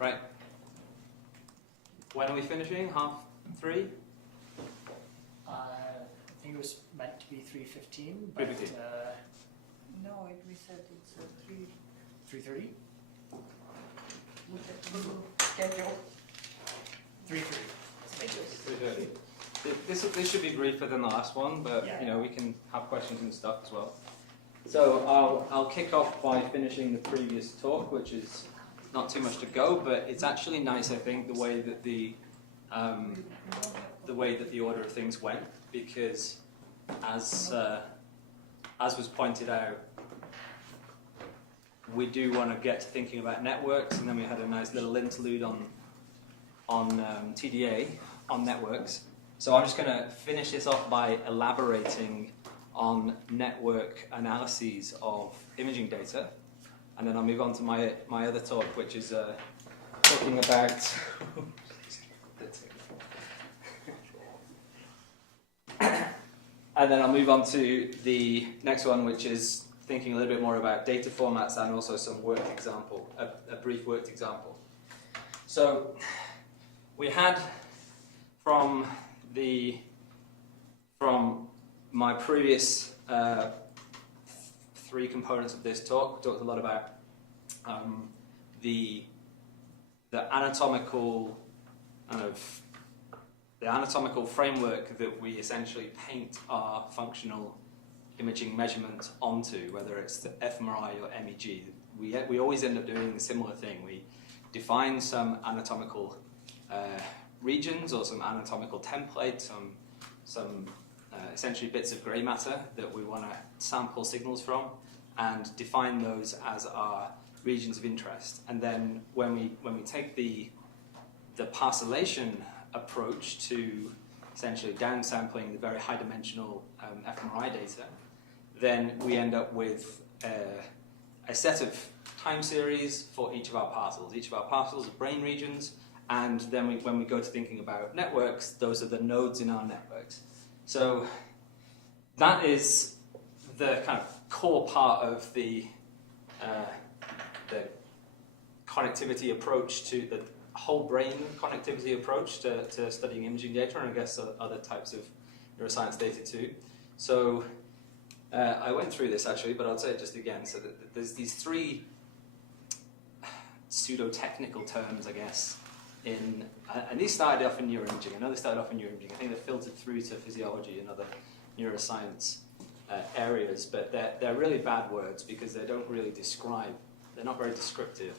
Right. When are we finishing? 3:30? I think it was meant to be 3:15, but 3:15. No, we said it's 3:30? with the Google schedule. 3:30. Thank you. 3:30. This should be briefer than the last one, but Yeah. you know, we can have questions and stuff as well. So I'll kick off by finishing the previous talk, which is not too much to go, but it's actually nice, I think, the way that the order of things went, because as was pointed out, we do want to get to thinking about networks, and then we had a nice little interlude on TDA, on networks. So I'm just going to finish this off by elaborating on network analyses of imaging data, and then I'll move on to my other talk, which is talking about and then I'll move on to the next one, which is thinking a little bit more about data formats and also some worked example, a brief worked example. So we had from my previous 3 components of this talk, we talked a lot about the anatomical framework that we essentially paint our functional imaging measurement onto, whether it's the fMRI or MEG. We always end up doing a similar thing. We define some anatomical regions or some anatomical template, some essentially bits of grey matter that we want to sample signals from, and define those as our regions of interest. And then when we take the parcellation approach to essentially downsampling the very high-dimensional fMRI data, then we end up with a set of time series for each of our parcels. Each of our parcels are brain regions, and then when we go to thinking about networks, those are the nodes in our networks. So that is the kind of core part of the connectivity approach to the whole brain connectivity approach to studying imaging data, and I guess other types of neuroscience data too. So I went through this actually, but I'll say it just again. So that there's these 3 pseudo-technical terms, I guess, and these started off in neuroimaging. I know they started off in neuroimaging. I think they filtered through to physiology and other neuroscience areas, but they're really bad words because they don't really describe. They're not very descriptive.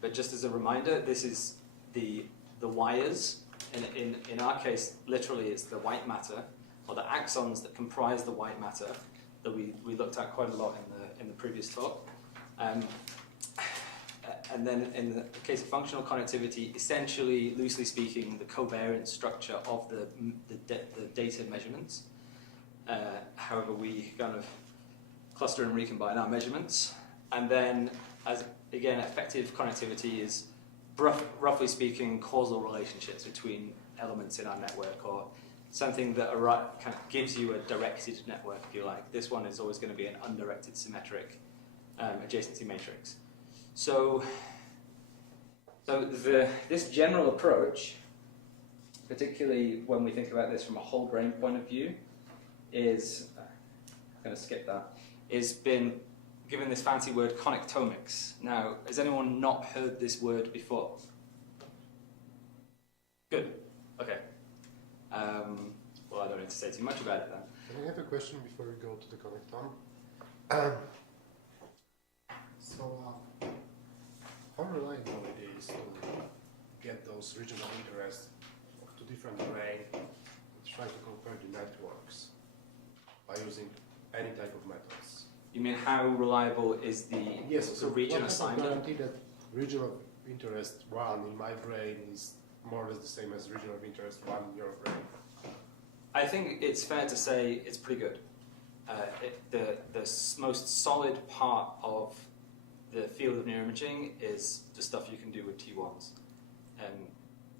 But just as a reminder, this is the wires. In our case, literally, it's the white matter or the axons that comprise the white matter that we looked at quite a lot in the previous talk. And then in the case of functional connectivity, essentially, loosely speaking, the covariant structure of the data measurements. However, we kind of cluster and recombine our measurements. And then, as again, effective connectivity is, roughly speaking, causal relationships between elements in our network, or something that kind of gives you a directed network, if you like. This one is always going to be an undirected symmetric adjacency matrix. So this general approach, particularly when we think about this from a whole brain point of view, is, I'm going to skip that, is been given this fancy word connectomics. Now, has anyone not heard this word before? Good. Okay. Well, I don't need to say too much about it then. Can I have a question before we go to the connectome? How reliable it is to get those regions of interest to different brain and try to compare the networks by using any type of methods? You mean how reliable is the region assignment? What guarantee that region of interest 1 in my brain is more or less the same as region of interest 1 in your brain? I think it's fair to say it's pretty good. The most solid part of the field of neuroimaging is the stuff you can do with T1s.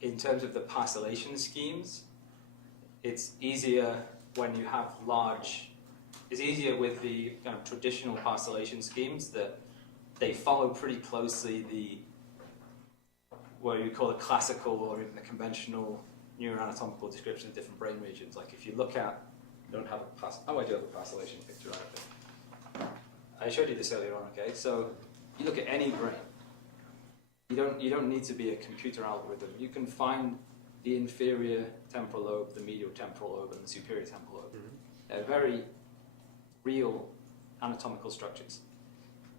In terms of the parcellation schemes, it's easier when you have it's easier with the kind of traditional parcellation schemes that they follow pretty closely what you call a classical or even a conventional neuroanatomical description of different brain regions. Like if you look at, I don't have a I do have a pastillation picture out of it. I showed you this earlier on, okay? So you look at any brain. You don't need to be a computer algorithm. You can find the inferior temporal lobe, the medial temporal lobe, and the superior temporal lobe. Mhm. They're very real anatomical structures.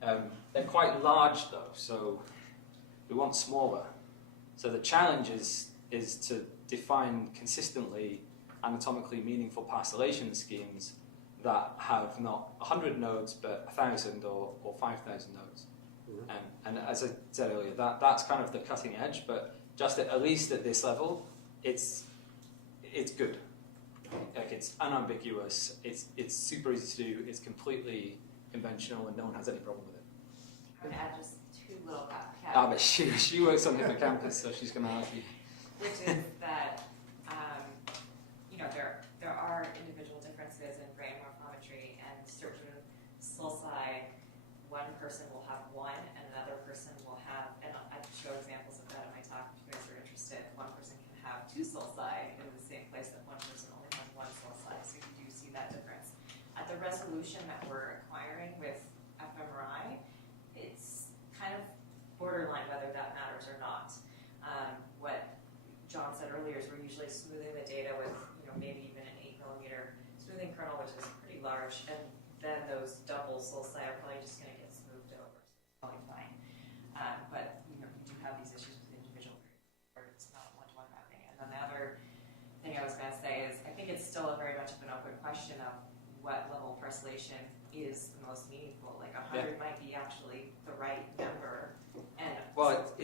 They're quite large though, so we want smaller. So the challenge is to define consistently anatomically meaningful pastillation schemes that have not 100 nodes but 1,000 or 5,000 nodes. Mhm. And as I said earlier, that's kind of the cutting edge, but just at least at this level, it's good. Like it's unambiguous, it's super easy to do, it's completely conventional, and no one has any problem with it. I'm going to add just two little But she works on hippocampus, so she's going to ask you. which is that there are individual differences in brain morphometry, and certain sulci, one person will have one, and another person will have, and I show examples of that in my talk if you guys are interested. One person can have two sulci in the same place that one person only has one sulci, so you do see that difference. At the resolution that we're acquiring with fMRI, it's kind of borderline whether that matters or not. What John said earlier is we're usually smoothing the data with, maybe even an 8mm smoothing kernel, which is pretty large, and then those double sulci are probably just going to get smoothed over, so it's probably fine. But we do have these issues with individual where it's not one-to-one mapping. And then the other thing I was going to say is I think it's still very much of an open question of what level of pastillation is the most meaningful. Like 100 might be actually the right number. And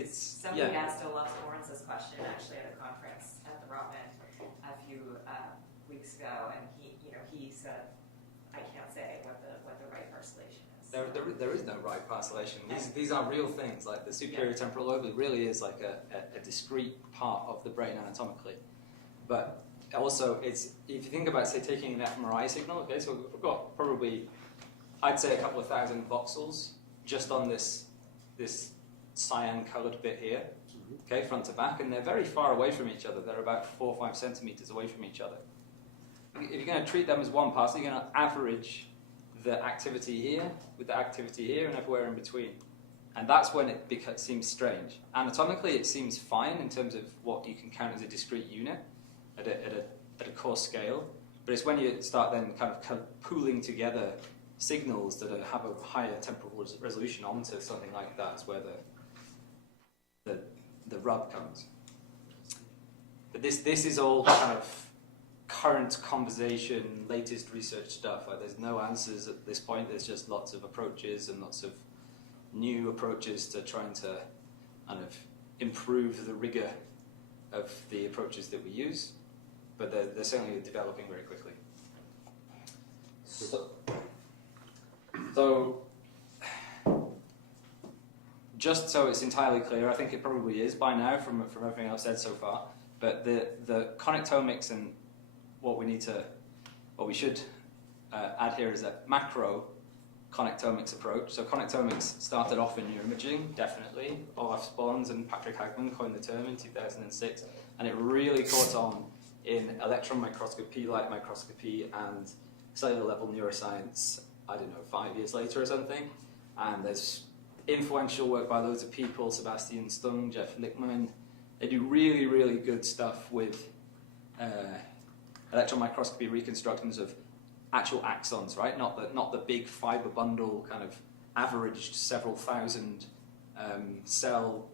somebody asked Olaf Lawrence's question actually at a conference at the Rotman a few weeks ago, and he said, I can't say what the right pastillation is. There is no right pastillation. These are real things. Like the superior temporal lobe really is like a discrete part of the brain anatomically. But also, if you think about, say, taking an fMRI signal, okay, so we've got probably, I'd say, a couple of thousand voxels just on this cyan-coloured bit here, okay, front to back, and they're very far away from each other. They're about 4 or 5 centimeters away from each other. If you're going to treat them as one pass, you're going to average the activity here with the activity here and everywhere in between. And that's when it seems strange. Anatomically, it seems fine in terms of what you can count as a discrete unit at a coarse scale. But it's when you start then kind of pooling together signals that have a higher temporal resolution onto something like that is where the rub comes. But this is all kind of current conversation, latest research stuff. Like there's no answers at this point. There's just lots of approaches and lots of new approaches to trying to kind of improve the rigor of the approaches that we use. But they're certainly developing very quickly. So just so it's entirely clear, I think it probably is by now from everything I've said so far, but the connectomics and what we should add here is a macro connectomics approach. So connectomics started off in neuroimaging, definitely. Olaf Spons and Patrick Hagman coined the term in 2006, and it really caught on in electron microscopy, light microscopy, and cellular level neuroscience, 5 years later or something. And there's influential work by loads of people, Sebastian Stung, Jeff Lichtman. They do really, really good stuff with electron microscopy reconstructions of actual axons, right? Not the big fiber bundle kind of averaged several thousand cell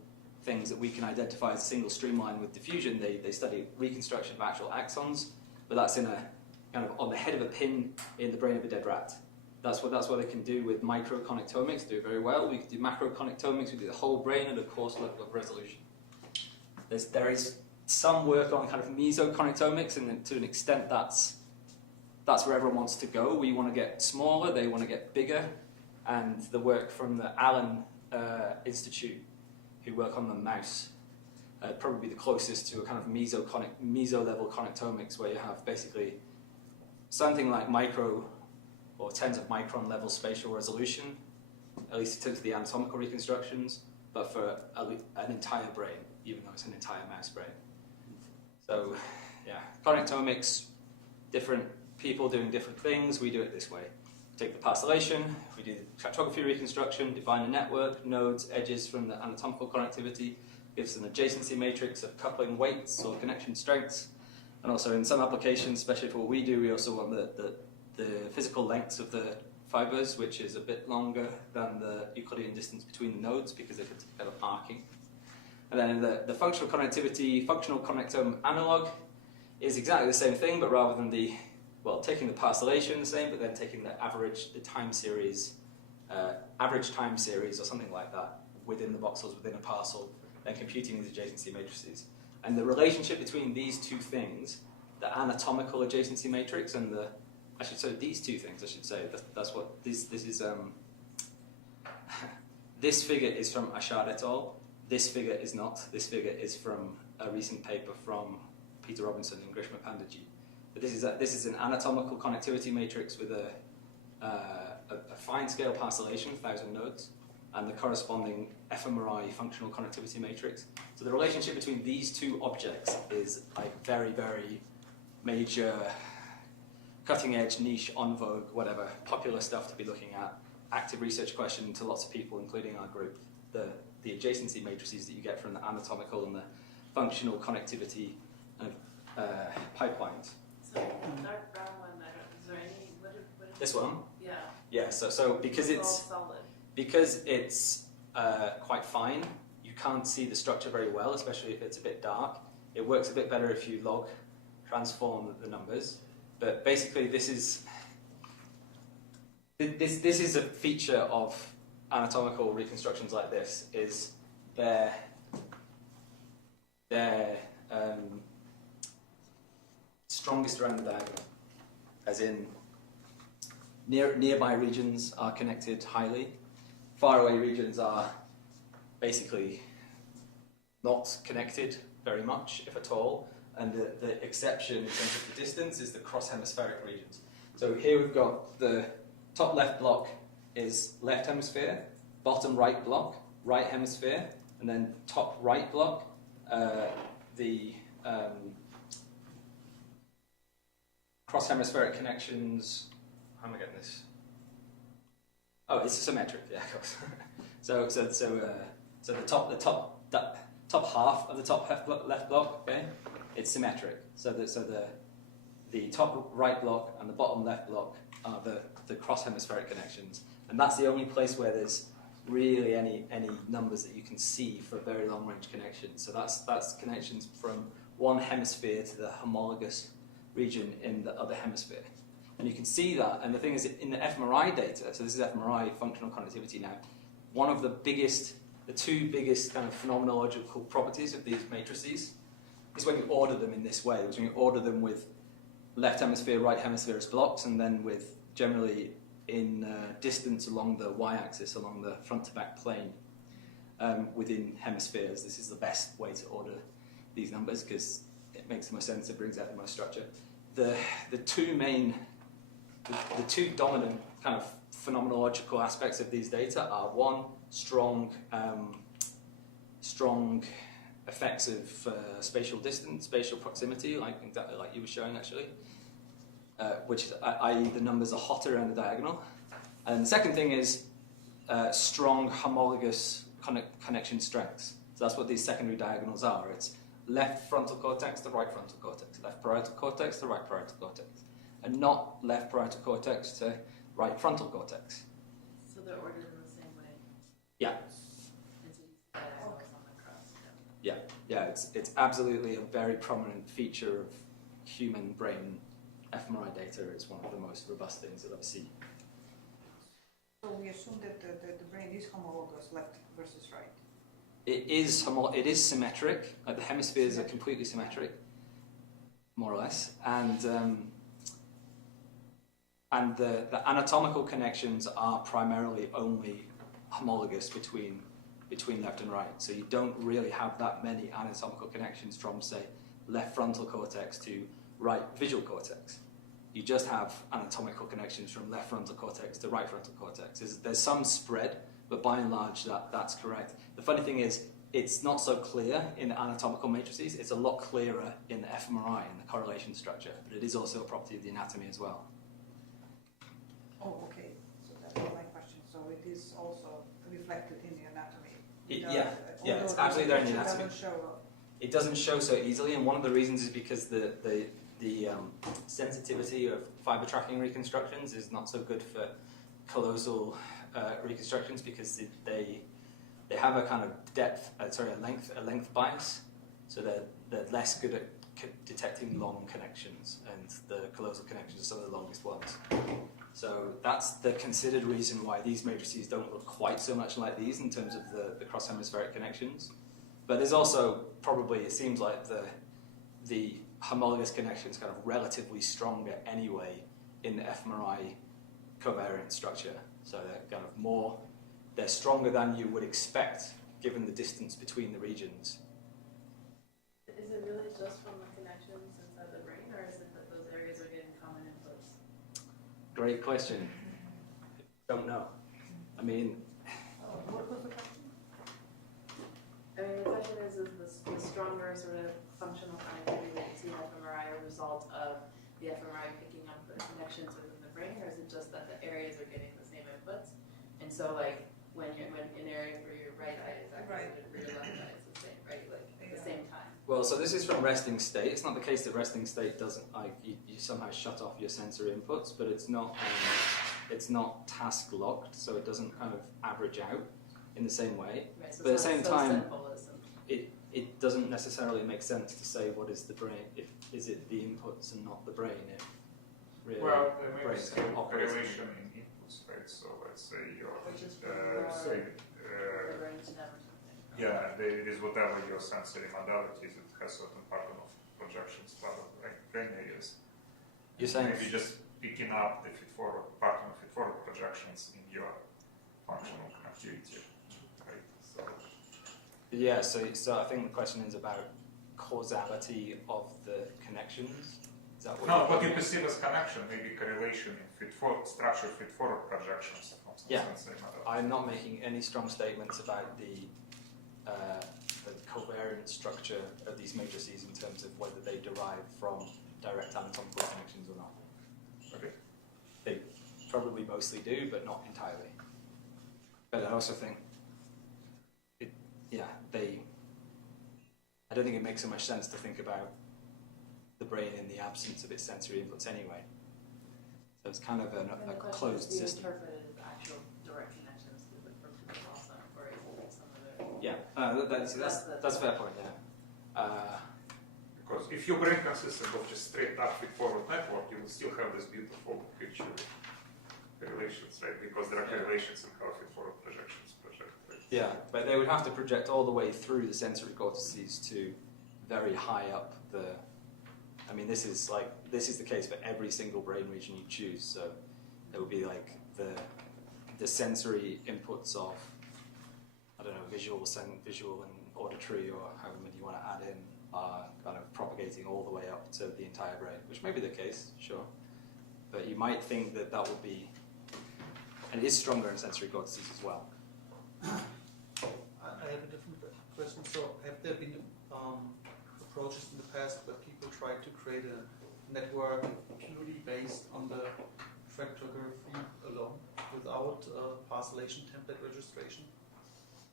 things that we can identify as a single streamline with diffusion. They study reconstruction of actual axons, but that's in a kind of on the head of a pin in the brain of a dead rat. That's what they can do with microconnectomics, do it very well. We can do macroconnectomics, we do the whole brain at a coarse level of resolution. There is some work on kind of mesoconnectomics, and to an extent that's where everyone wants to go. We want to get smaller, they want to get bigger, and the work from the Allen Institute, who work on the mouse, probably the closest to a kind of meso-level connectomics, where you have basically something like micro or tens of micron level spatial resolution, at least in terms of the anatomical reconstructions, but for an entire brain, even though it's an entire mouse brain. So, yeah, connectomics, different people doing different things. We do it this way. Take the parcellation, we do the spectrography reconstruction, define a network, nodes, edges from the anatomical connectivity, gives an adjacency matrix of coupling weights or connection strengths. And also in some applications, especially for what we do, we also want the physical lengths of the fibers, which is a bit longer than the Euclidean distance between the nodes because if it's kind of arcing. And then the functional connectivity, functional connectome analog is exactly the same thing, but rather than taking the parcellation the same, but then taking the average time series or something like that within the voxels within a parcel, then computing these adjacency matrices. And the relationship between these two things, the anatomical adjacency matrix and these two things, I should say, that's what this is. This figure is from Ashard et al. This figure is not. This figure is from a recent paper from Peter Robinson and Grishma Pandit. But this is an anatomical connectivity matrix with a fine scale parcellation, 1,000 nodes, and the corresponding fMRI functional connectivity matrix. So the relationship between these two objects is like very, very major, cutting edge, niche, en vogue, whatever, popular stuff to be looking at, active research question to lots of people, including our group. The adjacency matrices that you get from the anatomical and the functional connectivity pipelines. So dark brown one, is there any, what is This one? Yeah. Yeah, so because it's all solid. Because it's quite fine, you can't see the structure very well, especially if it's a bit dark. It works a bit better if you log transform the numbers. But basically, this is a feature of anatomical reconstructions like this. Is their strongest around the diagonal, as in nearby regions are connected highly. Faraway regions are basically not connected very much, if at all, and the exception in terms of the distance is the cross-hemispheric regions. So here we've got the top left block is left hemisphere, bottom right block, right hemisphere, and then top right block, the cross-hemispheric connections. How am I getting this? Oh, it's symmetric. Yeah, of course. so the top half of the top left block, okay, it's symmetric. So the top right block and the bottom left block are the cross-hemispheric connections, and that's the only place where there's really any numbers that you can see for very long-range connections. So that's connections from one hemisphere to the homologous region in the other hemisphere. And you can see that, and the thing is, in the fMRI data, so this is fMRI functional connectivity now, the two biggest kind of phenomenological properties of these matrices is when you order them in this way, when you order them with left hemisphere, right hemisphere as blocks, and then with generally in distance along the y-axis, along the front to back plane within hemispheres. This is the best way to order these numbers because it makes the most sense, it brings out the most structure. The two dominant kind of phenomenological aspects of these data are one, strong effects of spatial distance, spatial proximity, exactly like you were showing actually, which is, i.e. the numbers are hotter around the diagonal. And the second thing is strong homologous connection strengths. So that's what these secondary diagonals are. It's left frontal cortex to right frontal cortex, left parietal cortex to right parietal cortex, and not left parietal cortex to right frontal cortex. So they're ordered in the same way? Yeah. And so you see diagonals on the cross. Yeah, it's absolutely a very prominent feature of human brain fMRI data. It's one of the most robust things you'll ever see. So we assume that the brain is homologous, left versus right. It is symmetric. Like the hemispheres are completely symmetric, more or less, and the anatomical connections are primarily only homologous between left and right. So you don't really have that many anatomical connections from, say, left frontal cortex to right visual cortex. You just have anatomical connections from left frontal cortex to right frontal cortex. There's some spread But by and large, that's correct. The funny thing is, it's not so clear in the anatomical matrices. It's a lot clearer in the fMRI, in the correlation structure, but it is also a property of the anatomy as well. Oh, okay, so that was my question. So it is also reflected in the anatomy? Yeah, it's absolutely there in the anatomy. Doesn't show up. It doesn't show so easily, and one of the reasons is because the sensitivity of fiber tracking reconstructions is not so good for callosal reconstructions, because they have a kind of a length bias, so they're less good at detecting long connections, and the callosal connections are some of the longest ones. So that's the considered reason why these matrices don't look quite so much like these in terms of the cross-hemispheric connections. But there's also probably, it seems like the homologous connections kind of relatively stronger anyway in the fMRI covariant structure. So they're kind of they're stronger than you would expect given the distance between the regions. Is it really just from the connections inside the brain, or is it that those areas are getting common inputs? Great question. Don't know. I mean, What was the question? The question is the stronger sort of functional connectivity that you see in fMRI a result of the fMRI picking up the connections within the brain, or is it just that the areas are getting the same inputs? And so, like, when in areas where your right eye is activated, where your left eye is the same, right? Like, at the same time. well, so this is from resting state. It's not the case that resting state doesn't, like, you somehow shut off your sensory inputs, but it's not task locked, so it doesn't kind of average out in the same way. Right, so But at it's the same not so time, simple as some- it doesn't necessarily make sense to say what is the brain, is it the inputs and not the brain, if really Well, there may be brain's some operating. correlation in inputs, right? So let's say your, Which is say, the brain stem or something. yeah, it is whatever your sensory modalities, it has certain pattern of projections, part of brain areas. You're saying Maybe just picking up the feed-forward pattern of feed-forward projections in your functional connectivity, right? So, yeah, so I think the question is about causality of the connections. Is that what no, you're what you getting at? perceive as connection, maybe correlation in structured feed-forward projections from some Yeah. sensory modality. I'm not making any strong statements about the covariant structure of these matrices in terms of whether they derive from direct anatomical connections or not. Okay. They probably mostly do, but not entirely. But I also think I don't think it makes so much sense to think about the brain in the absence of its sensory inputs anyway. So it's kind of And a the question closed is, do you system. interpret it as actual direct connections to the protein also, or is it some other? Yeah, that's a fair point, yeah. Because if your brain consists of just straight up feed-forward network, you will still have this beautiful picture with correlations, right? Because there are correlations in how feed-forward projections project, right? Yeah, but they would have to project all the way through the sensory cortices to very high up the. I mean, this is the case for every single brain region you choose. So it would be like the sensory inputs of, I don't know, visual and auditory, or however many you want to add in, are kind of propagating all the way up to the entire brain, which may be the case, sure. But you might think that would be, and it is stronger in sensory cortices as well. I have a different question. So, have there been approaches in the past where people tried to create a network purely based on the tractography alone, without parcellation template registration,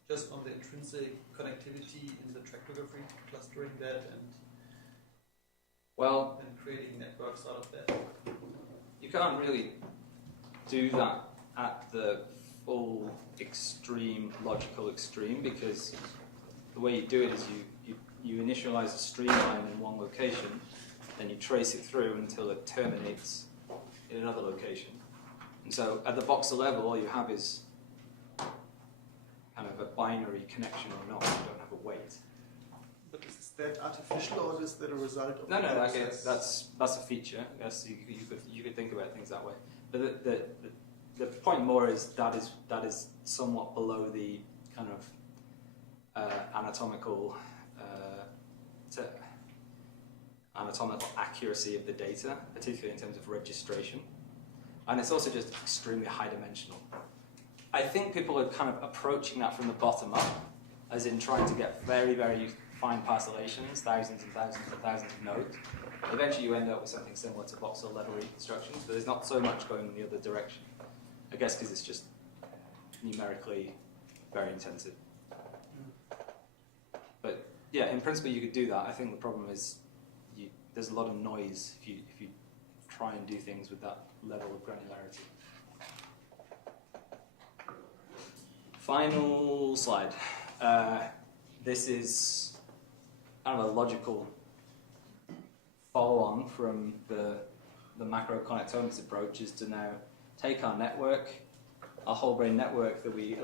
just on the intrinsic connectivity in the tractography, clustering that and creating networks out of that? You can't really do that at the full extreme, logical extreme, because the way you do it is you initialize a streamline in one location, then you trace it through until it terminates in another location. And so at the voxel level, all you have is kind of a binary connection or not. You don't have a weight. But is that artificial, or is that a result of No, the I process? guess that's a feature. I guess you could think about things that way. But the point more is that is somewhat below the kind of anatomical accuracy of the data, particularly in terms of registration, and it's also just extremely high dimensional. I think people are kind of approaching that from the bottom up, as in trying to get very, very fine parcellations, thousands and thousands and thousands of nodes. Eventually you end up with something similar to voxel level reconstructions, but there's not so much going in the other direction. I guess because it's just numerically very intensive. But yeah, in principle you could do that. I think the problem is there's a lot of noise if you try and do things with that level of granularity. Final slide. This is kind of a logical follow-on from the macro connectomics approach, is to now take our network, our whole brain network that we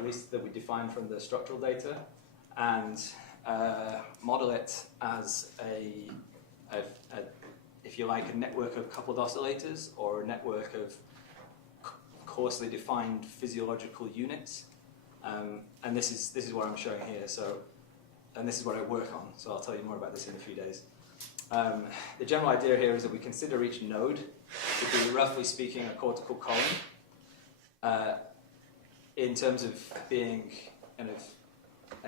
defined from the structural data, and model it as if you like, a network of coupled oscillators or a network of coarsely defined physiological units. And this is what I'm showing here. And this is what I work on. So I'll tell you more about this in a few days. The general idea here is that we consider each node to be, roughly speaking, a cortical column in terms of being kind of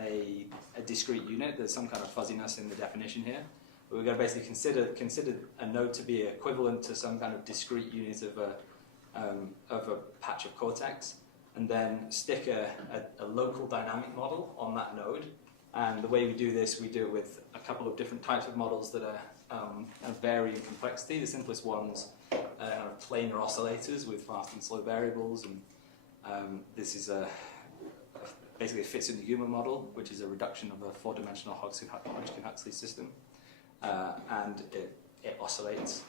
a discrete unit. There's some kind of fuzziness in the definition here. But we're going to basically consider a node to be equivalent to some kind of discrete unit of a patch of cortex, and then stick a local dynamic model on that node. And the way we do this, we do it with a couple of different types of models that vary in complexity. The simplest ones are planar oscillators with fast and slow variables, and this is basically a Fitz-Newman model, which is a reduction of a four-dimensional Hodgkin-Huxley system, and it oscillates.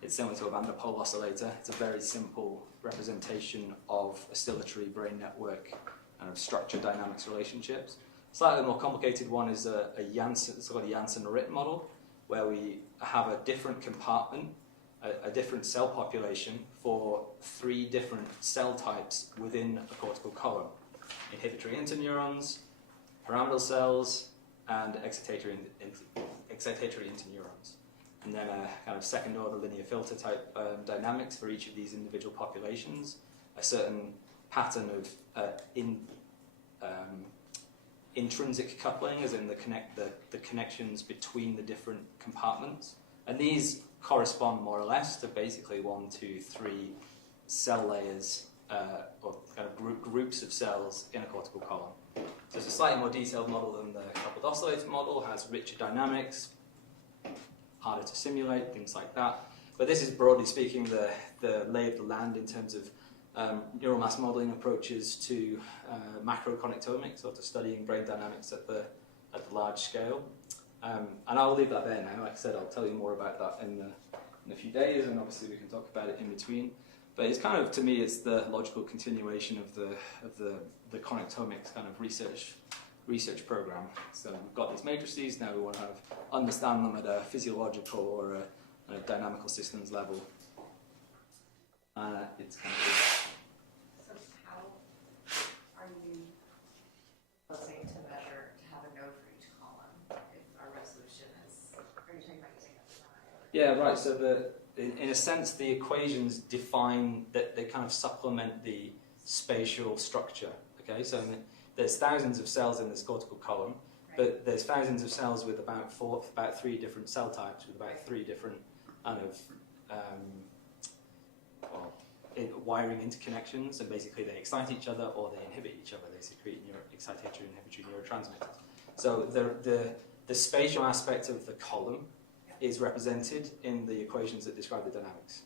It's similar to a Van der Pol oscillator. It's a very simple representation of oscillatory brain network and of structure dynamics relationships. Slightly more complicated one is a Janssen, it's called a Janssen-Rit model, where we have a different compartment, a different cell population for 3 different cell types within a cortical column: inhibitory interneurons, pyramidal cells, and excitatory interneurons. And then a kind of second-order linear filter type dynamics for each of these individual populations, a certain pattern of intrinsic coupling, as in the connections between the different compartments. And these correspond more or less to basically 1, 2, 3 cell layers, or kind of groups of cells in a cortical column. So it's a slightly more detailed model than the coupled oscillator model, has richer dynamics, harder to simulate, things like that. But this is, broadly speaking, the lay of the land in terms of neural mass modeling approaches to macro connectomics, or to studying brain dynamics at the large scale. And I'll leave that there now. Like I said, I'll tell you more about that in a few days, and obviously we can talk about it in between. But it's kind of, to me, it's the logical continuation of the connectomics kind of research program. So we've got these matrices, now we want to understand them at a physiological or a dynamical systems level. It's kind of So how are you proposing to measure, to have a node for each column if our resolution is, are you talking about using fMRI? Yeah, right. So in a sense, the equations define that they kind of supplement the spatial structure. Okay, so there's thousands of cells in this cortical column, but there's thousands of cells with about 3 different cell types, with about 3 different kind of wiring interconnections, and basically they excite each other or they inhibit each other. They secrete excitatory and inhibitory neurotransmitters. So the spatial aspect of the column is represented in the equations that describe the dynamics.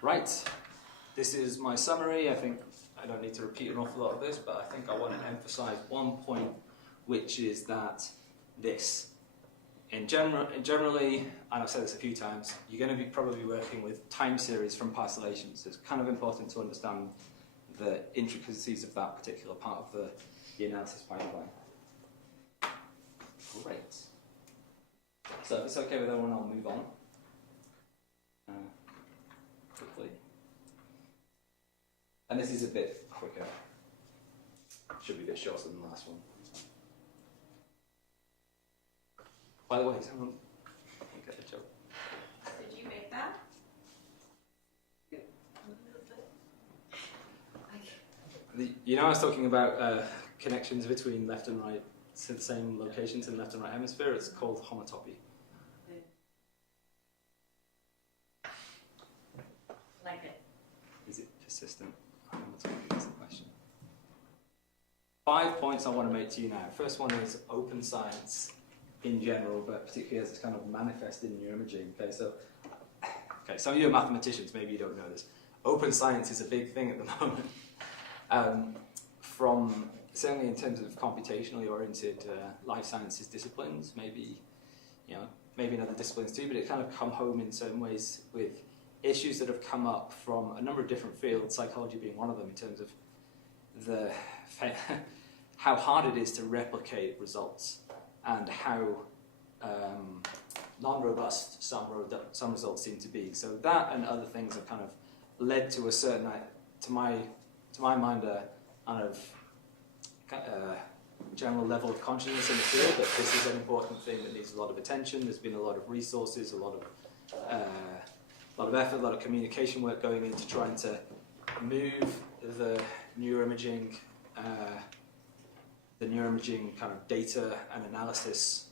Right. This is my summary. I think I don't need to repeat an awful lot of this, but I think I want to emphasize one point, which is that generally, and I've said this a few times, you're going to be probably working with time series from parcellations. So it's kind of important to understand the intricacies of that particular part of the analysis pipeline. Great. So if it's okay with everyone, I'll move on quickly. And this is a bit quicker. Should be a bit shorter than the last one. By the way, someone get the joke. Did you make that? You know, I was talking about connections between left and right, to the same locations in the left and right hemisphere. It's called homotopy. Like it. Is it persistent? Homotopy is the question. 5 points I want to make to you now. First one is open science in general, but particularly as it's kind of manifest in neuroimaging. Okay, some of you are mathematicians, maybe you don't know this. Open science is a big thing at the moment. From certainly in terms of computationally oriented life sciences disciplines, maybe maybe in other disciplines too, but it kind of come home in certain ways with issues that have come up from a number of different fields, psychology being one of them, in terms of how hard it is to replicate results and how non-robust some results seem to be. So that and other things have kind of led to a certain, to my mind, a kind of general level of consciousness in the field that this is an important thing that needs a lot of attention. There's been a lot of resources, a lot of effort, a lot of communication work going into trying to move the neuroimaging kind of data and analysis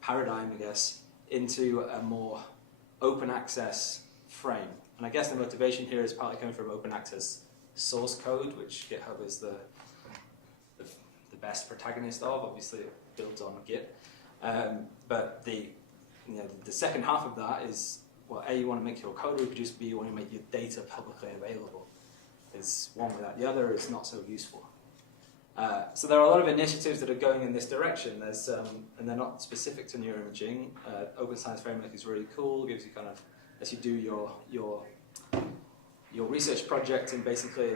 paradigm, I guess, into a more open access frame. And I guess the motivation here is partly coming from open access source code, which GitHub is the best protagonist of. Obviously, it builds on Git. But the second half of that is, well, A, you want to make your code reproducible, B, you want to make your data publicly available. Is one without the other is not so useful. So there are a lot of initiatives that are going in this direction. There's, and they're not specific to neuroimaging. Open Science Framework is really cool. Gives you kind of, as you do your research project and basically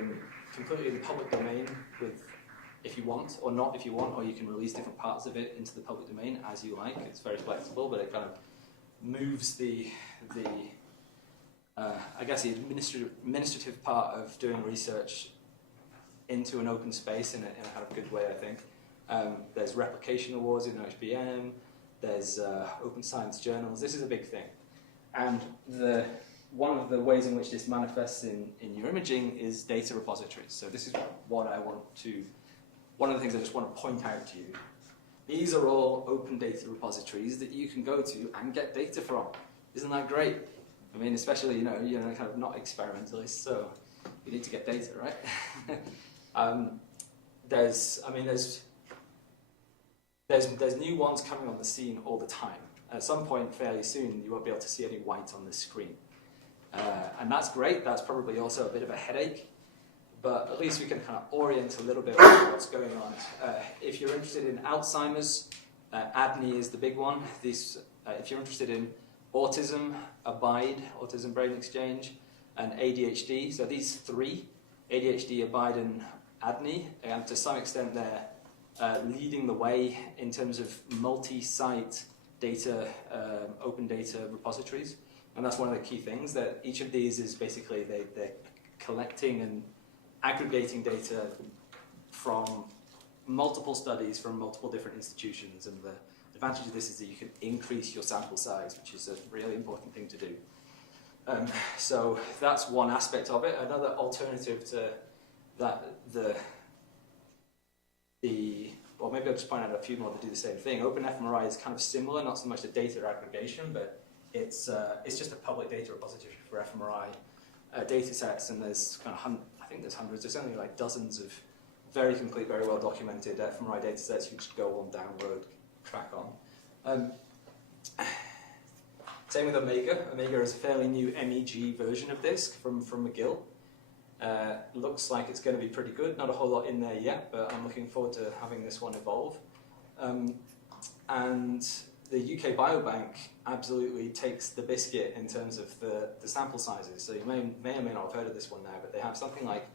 completely in the public domain with, if you want, or not if you want, or you can release different parts of it into the public domain as you like. It's very flexible, but it kind of moves the I guess the administrative part of doing research into an open space in a kind of good way, I think. There's replication awards in OHBM, there's open science journals. This is a big thing. And one of the ways in which this manifests in neuroimaging is data repositories. So this is what one of the things I just want to point out to you. These are all open data repositories that you can go to and get data from. Isn't that great? I mean, especially, kind of not experimentalists, so you need to get data, right? There's new ones coming on the scene all the time. At some point fairly soon, you won't be able to see any white on the screen. And that's great. That's probably also a bit of a headache, but at least we can kind of orient a little bit on what's going on. If you're interested in Alzheimer's, ADNI is the big one. If you're interested in autism, ABIDE, Autism Brain Exchange, and ADHD, so these three, ADHD, ABIDE, and ADNI, and to some extent they're leading the way in terms of multi-site data, open data repositories. And that's one of the key things, that each of these is basically they're collecting and aggregating data from multiple studies from multiple different institutions. And the advantage of this is that you can increase your sample size, which is a really important thing to do. So that's one aspect of it. Another alternative to that, well, maybe I'll just point out a few more that do the same thing. OpenFMRI is kind of similar, not so much the data aggregation, but it's just a public data repository for fMRI data sets, and there's kind of I think there's hundreds. There's only like dozens of very complete, very well documented fMRI data sets you just go on, download, track on. Same with Omega. Omega is a fairly new MEG version of this from McGill. Looks like it's going to be pretty good. Not a whole lot in there yet, but I'm looking forward to having this one evolve. And the UK Biobank absolutely takes the biscuit in terms of the sample sizes. So you may or may not have heard of this one now, but they have something like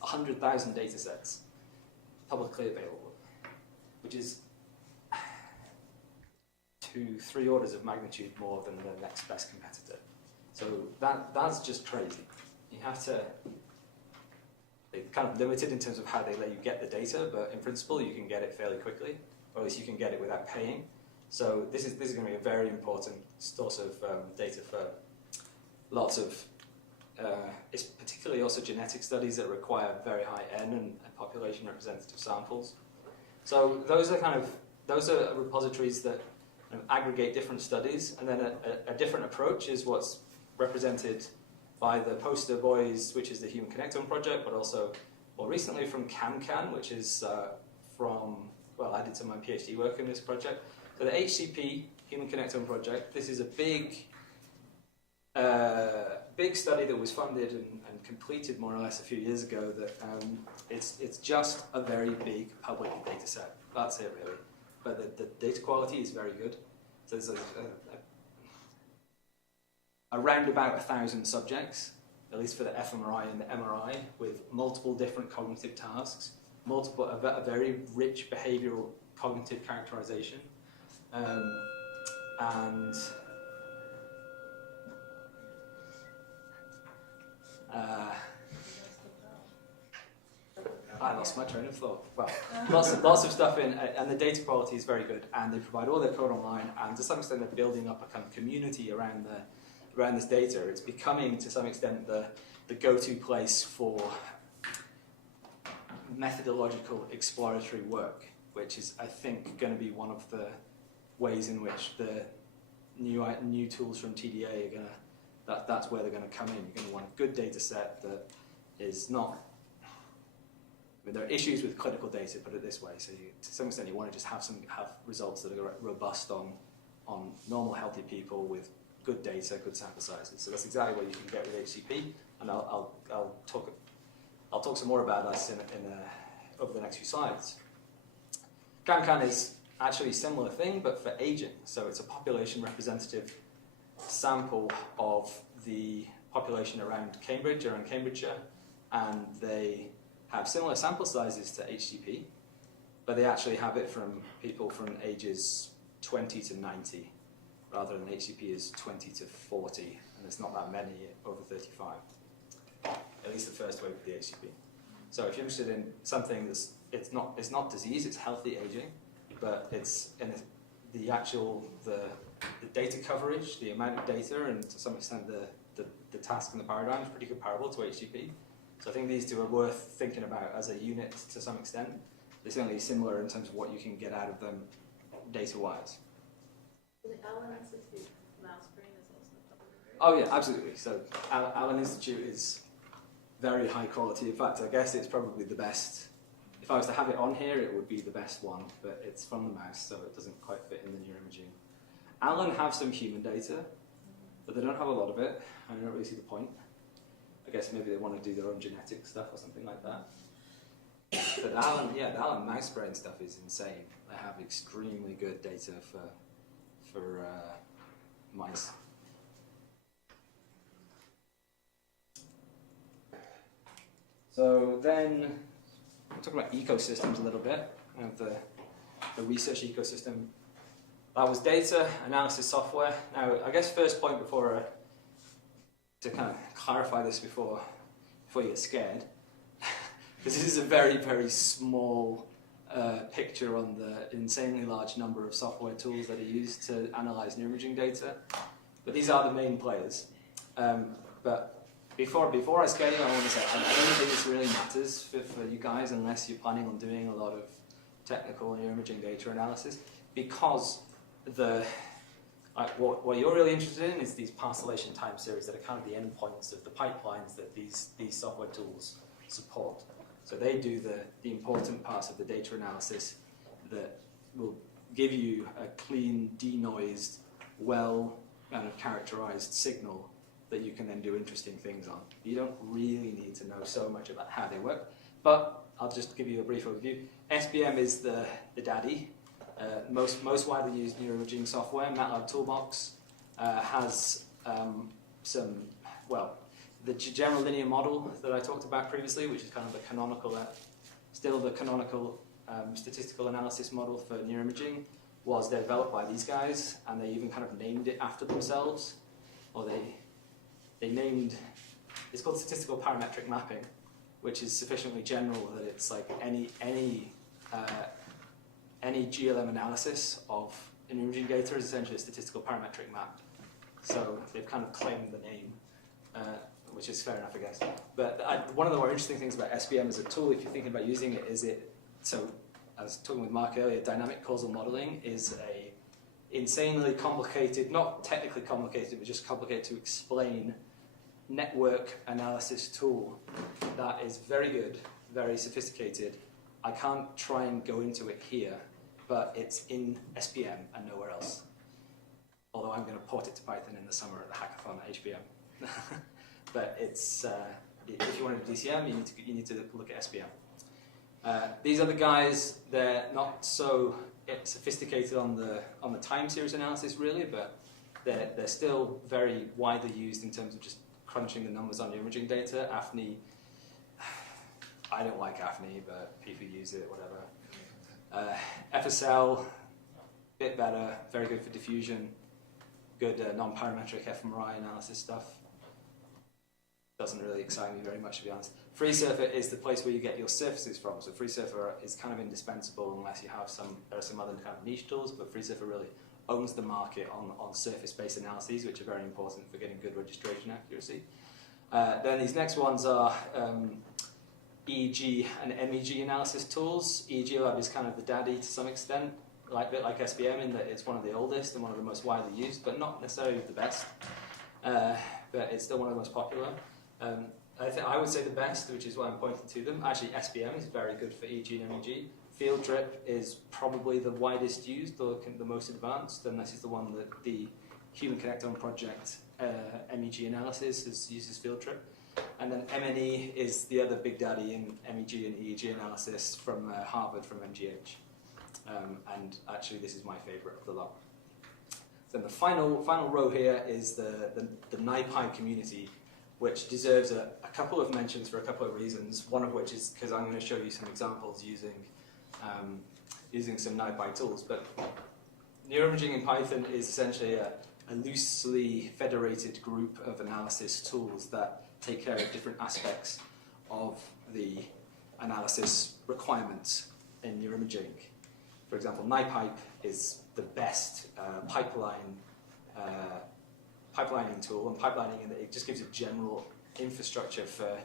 100,000 data sets publicly available, which is 2-3 orders of magnitude more than the next best competitor. So that's just crazy. You have to, they're kind of limited in terms of how they let you get the data, but in principle you can get it fairly quickly, or at least you can get it without paying. So this is going to be a very important source of data for lots of it's particularly also genetic studies that require very high N and population representative samples. So those are repositories that aggregate different studies, and then a different approach is what's represented by the poster boys, which is the Human Connectome Project, but also more recently from CanCan, which is I did some of my PhD work in this project. So the HCP, Human Connectome Project, this is a big study that was funded and completed more or less a few years ago. That it's just a very big public data set. That's it really. But the data quality is very good. So there's around about 1,000 subjects, at least for the fMRI and the MRI, with multiple different cognitive tasks, a very rich behavioural cognitive characterization, and I lost my train of thought. Well, lots of stuff in, and the data quality is very good, and they provide all their code online, and to some extent they're building up a kind of community around this data. It's becoming, to some extent, the go-to place for methodological exploratory work, which is, I think, going to be one of the ways in which the new tools from TDA are going to, that's where they're going to come in. You're going to want a good data set that is not, I mean, there are issues with clinical data, put it this way, so to some extent you want to just have results that are robust on normal healthy people with good data, good sample sizes. So that's exactly what you can get with HCP, and I'll talk some more about this over the next few slides. CanCan is actually a similar thing, but for aging. So it's a population representative sample of the population around Cambridgeshire, and they have similar sample sizes to HCP, but they actually have it from people from ages 20 to 90, rather than HCP is 20 to 40, and there's not that many over 35. At least the first wave of the HCP. So if you're interested in something that's it's not disease, it's healthy aging, but it's in the data coverage, the amount of data, and to some extent the task and the paradigm is pretty comparable to HCP. So I think these two are worth thinking about as a unit to some extent. They're certainly similar in terms of what you can get out of them data-wise. The Allen Institute mouse brain is also public. Oh yeah, absolutely. So Allen Institute is very high quality. In fact, I guess it's probably the best. If I was to have it on here, it would be the best one, but it's from the mouse, so it doesn't quite fit in the neuroimaging. Allen have some human data, but they don't have a lot of it. I don't really see the point. I guess maybe they want to do their own genetic stuff or something like that. But the Allen mouse brain stuff is insane. They have extremely good data for mice. So then, we'll talk about ecosystems a little bit, and the research ecosystem. That was data analysis software. Now, I guess first point before to kind of clarify this before you get scared, because this is a very, very small picture on the insanely large number of software tools that are used to analyze neuroimaging data. But these are the main players. But before I scale you, I want to say I don't think this really matters for you guys unless you're planning on doing a lot of technical neuroimaging data analysis, because what you're really interested in is these parcellation time series that are kind of the endpoints of the pipelines that these software tools support. So they do the important parts of the data analysis that will give you a clean, denoised, well kind of characterized signal that you can then do interesting things on. You don't really need to know so much about how they work, but I'll just give you a brief overview. SBM is the daddy. Most widely used neuroimaging software. MATLAB Toolbox has the general linear model that I talked about previously, which is kind of the canonical, statistical analysis model for neuroimaging, was developed by these guys, and they even kind of named it after themselves, or they named, it's called statistical parametric mapping, which is sufficiently general that it's like any GLM analysis of neuroimaging data is essentially a statistical parametric map. So they've kind of claimed the name. which is fair enough, I guess. But one of the more interesting things about SVM as a tool, if you're thinking about using it, is so I was talking with Mark earlier, dynamic causal modeling is a insanely complicated, not technically complicated, but just complicated to explain network analysis tool that is very good, very sophisticated. I can't try and go into it here, but it's in SPM and nowhere else. Although I'm going to port it to Python in the summer at the hackathon at HBM. But it's, if you want to do DCM, you need to look at SPM. These other guys, they're not so sophisticated on the time series analysis really, but they're still very widely used in terms of just crunching the numbers on your imaging data. AFNI, I don't like AFNI, but people use it, whatever. FSL, bit better, very good for diffusion, good non-parametric fMRI analysis stuff. Doesn't really excite me very much, to be honest. FreeSurfer is the place where you get your surfaces from, so FreeSurfer is kind of indispensable unless you have there are some other kind of niche tools, but FreeSurfer really owns the market on surface-based analyses, which are very important for getting good registration accuracy. Then these next ones are EEG and MEG analysis tools. EEG Lab is kind of the daddy to some extent, a bit like SPM in that it's one of the oldest and one of the most widely used, but not necessarily the best. But it's still one of the most popular. I would say the best, which is why I'm pointing to them. Actually, SPM is very good for EEG and MEG. Field Trip is probably the widest used or the most advanced, and this is the one that the Human Connectome Project MEG analysis uses Field Trip. And then MNE is the other big daddy in MEG and EEG analysis from Harvard, from MGH. And actually, this is my favorite of the lot. Then the final row here is the NiPi community, which deserves a couple of mentions for a couple of reasons. One of which is because I'm going to show you some examples using some NiPi tools. But neuroimaging in Python is essentially a loosely federated group of analysis tools that take care of different aspects of the analysis requirements in neuroimaging. For example, NiPipe is the best pipelining tool, and pipelining in that it just gives a general infrastructure for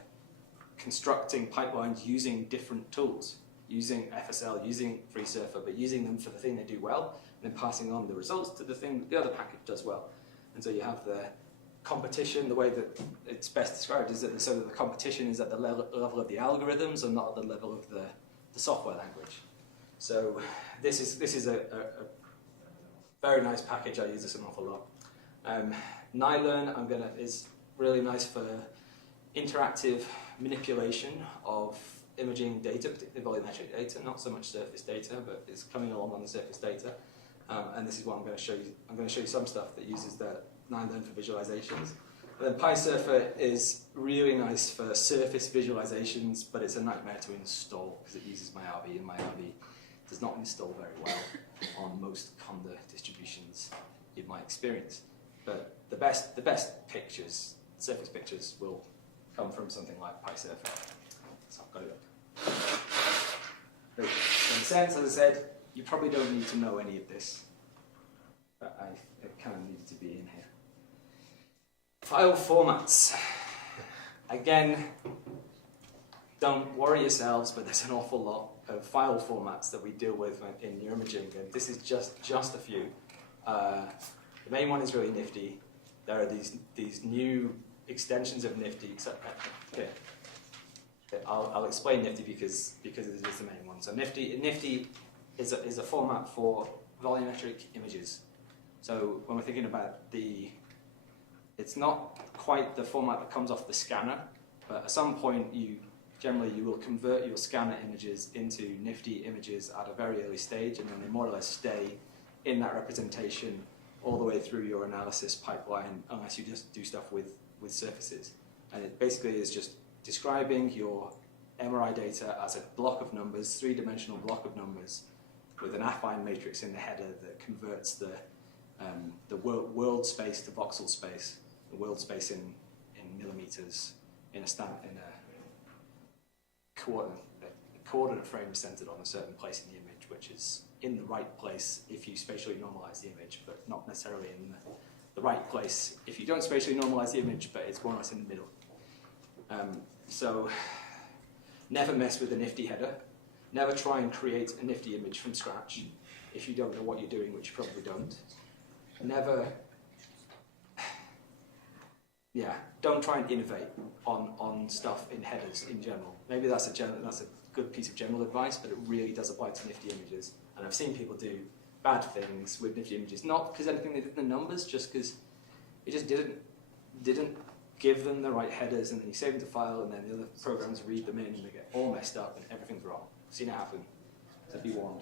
constructing pipelines using different tools, using FSL, using FreeSurfer, but using them for the thing they do well, and then passing on the results to the thing that the other package does well. And so you have the competition. The way that it's best described is that the competition is at the level of the algorithms and not at the level of the software language. So this is a very nice package. I use this an awful lot. NiLearn is really nice for interactive manipulation of imaging data, particularly volumetric data, not so much surface data, but it's coming along on the surface data. And this is what I'm going to show you. I'm going to show you some stuff that uses the NiLearn for visualizations. And then PySurfer is really nice for surface visualizations, but it's a nightmare to install because it uses MyRB, and MyRB does not install very well on most Conda distributions in my experience. But the best pictures, surface pictures, will come from something like PySurfer. So I've got it up. But in a sense, as I said, you probably don't need to know any of this, but it kind of needed to be in here. File formats. Again, don't worry yourselves, but there's an awful lot of file formats that we deal with in neuroimaging, and this is just a few. The main one is really nifty. There are these new extensions of nifty. Here. I'll explain nifty because it is the main one. So nifty is a format for volumetric images. So when we're thinking about it's not quite the format that comes off the scanner, but at some point you will convert your scanner images into nifty images at a very early stage, and then they more or less stay in that representation all the way through your analysis pipeline, unless you just do stuff with surfaces. And it basically is just describing your MRI data as a block of numbers, three-dimensional block of numbers, with an affine matrix in the header that converts the world space to voxel space, the world space in millimeters in a coordinate frame centered on a certain place in the image, which is in the right place if you spatially normalize the image, but not necessarily in the right place if you don't spatially normalize the image, but it's more or less in the middle. So never mess with a nifty header. Never try and create a nifty image from scratch if you don't know what you're doing, which you probably don't. Never, don't try and innovate on stuff in headers in general. Maybe that's a good piece of general advice, but it really does apply to nifty images. And I've seen people do bad things with nifty images, not because anything they did in the numbers, just because it just didn't give them the right headers, and then you save them to file, and then the other programs read them in, and they get all messed up, and everything's wrong. Seen it happen, so be warned.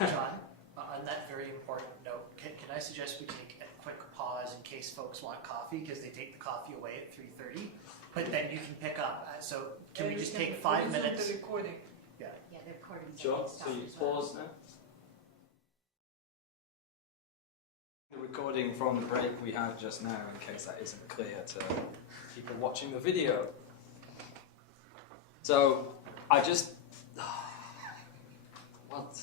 John, on that very important note, can I suggest we take a quick pause in case folks want coffee, because they take the coffee away at 3:30, but then you can pick up. So can we just take 5 minutes? The recording. Yeah. Yeah, the recording's Sure, stop so you as well. pause now. The recording from the break we had just now, in case that isn't clear to people watching the video. So, I just... What?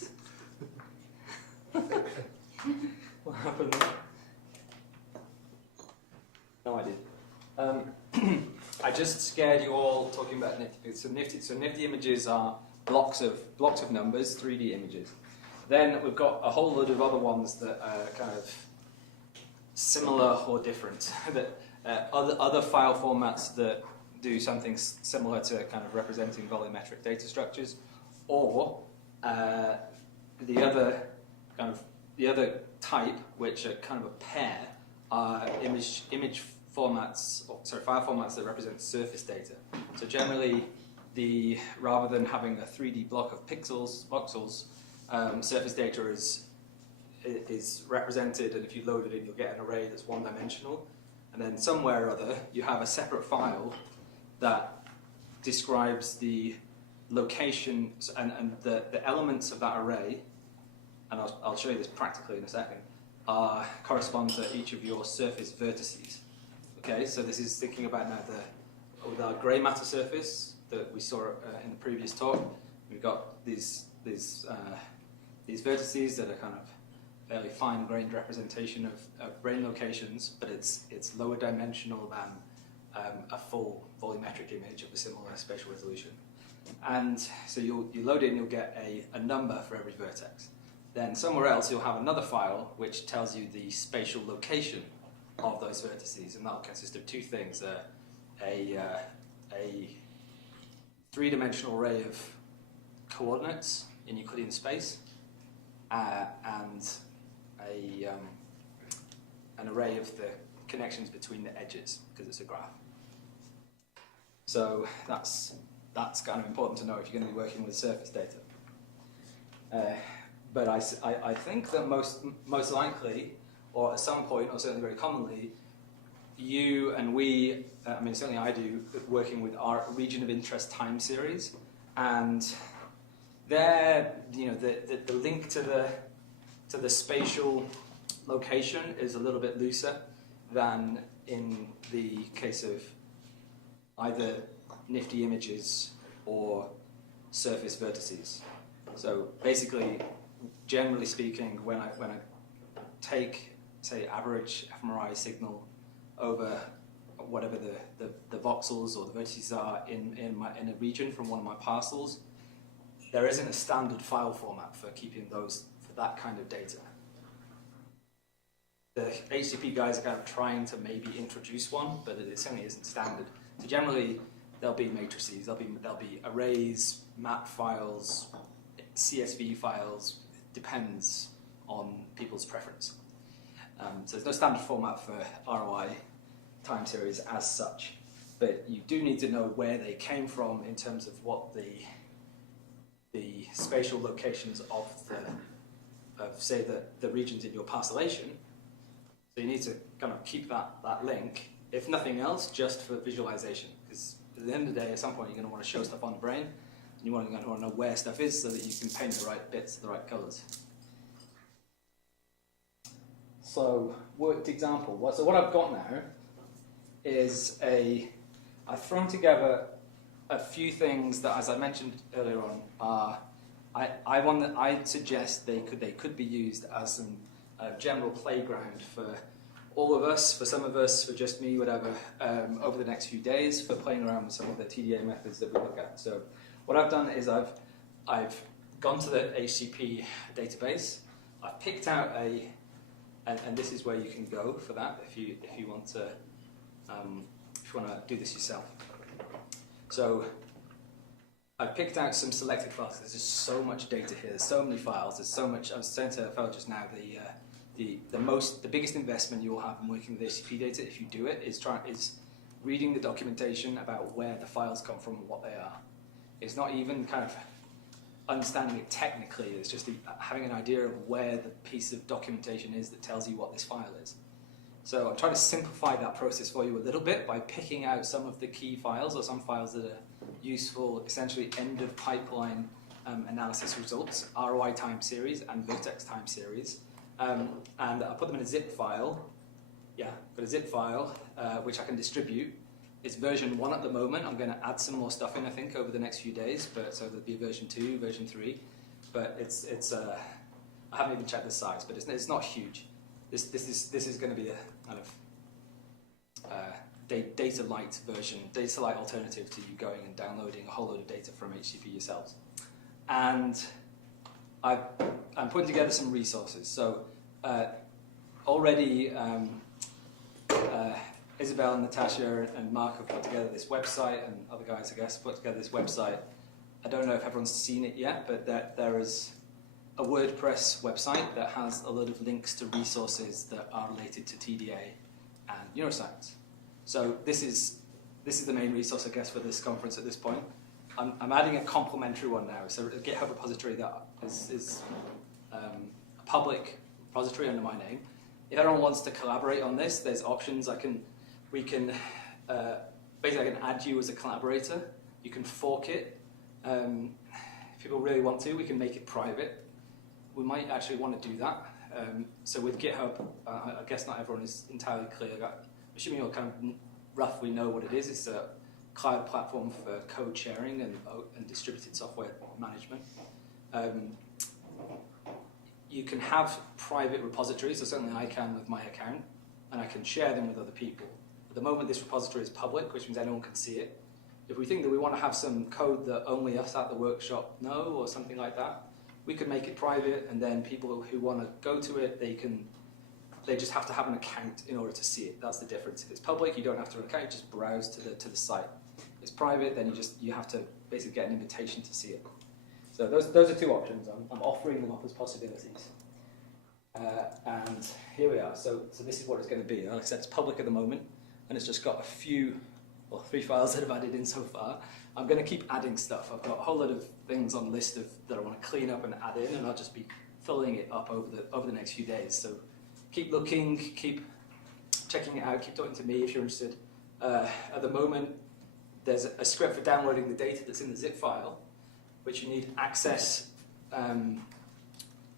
What happened there? No idea. I just scared you all talking about nifty. So nifty images are blocks of numbers, 3D images. Then we've got a whole load of other ones that are kind of similar or different. That other file formats that do something similar to kind of representing volumetric data structures, or the other type, which are kind of a pair, are image formats, file formats that represent surface data. So generally, rather than having a 3D block of voxels, surface data is represented, and if you load it in, you'll get an array that's one-dimensional. And then somewhere or other, you have a separate file that describes the location and the elements of that array, and I'll show you this practically in a second, correspond to each of your surface vertices. Okay, so this is thinking about now with our grey matter surface that we saw in the previous talk. We've got these vertices that are kind of fairly fine-grained representation of brain locations, but it's lower dimensional than a full volumetric image of a similar spatial resolution. And so you load it and you'll get a number for every vertex. Then somewhere else you'll have another file which tells you the spatial location of those vertices, and that'll consist of two things: a three-dimensional array of coordinates in Euclidean space, and an array of the connections between the edges, because it's a graph. So that's kind of important to know if you're going to be working with surface data. But I think that most likely, or at some point, or certainly very commonly, you and we, I mean certainly I do, working with our region of interest time series, and there, the link to the spatial location is a little bit looser than in the case of either nifty images or surface vertices. So basically, generally speaking, when I take, say, average fMRI signal over whatever the voxels or the vertices are in a region from one of my parcels, there isn't a standard file format for keeping those, for that kind of data. The HCP guys are kind of trying to maybe introduce one, but it certainly isn't standard. So generally, there'll be matrices, there'll be arrays, map files, CSV files. Depends on people's preference. So there's no standard format for ROI time series as such, but you do need to know where they came from in terms of what the spatial locations of say the regions in your parcellation. So you need to kind of keep that link, if nothing else, just for visualization, because at the end of the day, at some point, you're going to want to show stuff on the brain, and you're going to want to know where stuff is so that you can paint the right bits, the right colors. So, worked example. So what I've got now is I've thrown together a few things that, as I mentioned earlier on, I suggest they could be used as some general playground for all of us, for some of us, for just me, whatever, over the next few days for playing around with some of the TDA methods that we look at. So what I've done is I've gone to the HCP database. I've picked out and this is where you can go for that if you want to do this yourself. So I've picked out some selected files. There's just so much data here. There's so many files. There's so much. I was saying to a fellow just now, the biggest investment you will have in working with HCP data, if you do it, is reading the documentation about where the files come from and what they are. It's not even kind of understanding it technically. It's just having an idea of where the piece of documentation is that tells you what this file is. So I'm trying to simplify that process for you a little bit by picking out some of the key files or some files that are useful, essentially end of pipeline analysis results, ROI time series and vertex time series. And I'll put them in a zip file. Yeah, got a zip file which I can distribute. It's version 1 at the moment. I'm going to add some more stuff in, I think, over the next few days. But so there'll be version 2, version 3. But it's I haven't even checked the size, but it's not huge. This is going to be a kind of data light version, data light alternative to you going and downloading a whole load of data from HCP yourselves. And I'm putting together some resources. So already Isabel and Natasha and Mark have put together this website, and other guys, I guess, put together this website. I don't know if everyone's seen it yet, but there is a WordPress website that has a lot of links to resources that are related to TDA and neuroscience. So this is the main resource, I guess, for this conference at this point. I'm adding a complementary one now, so a GitHub repository that is a public repository under my name. If everyone wants to collaborate on this, there's options. Basically I can add you as a collaborator. You can fork it. If people really want to, we can make it private. We might actually want to do that. So with GitHub, I guess not everyone is entirely clear. I'm assuming you'll kind of roughly know what it is. It's a cloud platform for code sharing and distributed software management. You can have private repositories, so certainly I can with my account, and I can share them with other people. At the moment, this repository is public, which means anyone can see it. If we think that we want to have some code that only us at the workshop know or something like that, we could make it private, and then people who want to go to it, they just have to have an account in order to see it. That's the difference. If it's public, you don't have to have an account, you just browse to the site. If it's private, then you have to basically get an invitation to see it. So those are two options. I'm offering them up as possibilities. And here we are. So this is what it's going to be. Like I said, it's public at the moment, and it's just got 3 files that I've added in so far. I'm going to keep adding stuff. I've got a whole lot of things on the list that I want to clean up and add in, and I'll just be filling it up over the next few days. So keep looking, keep checking it out, keep talking to me if you're interested. At the moment, there's a script for downloading the data that's in the zip file, which you need access.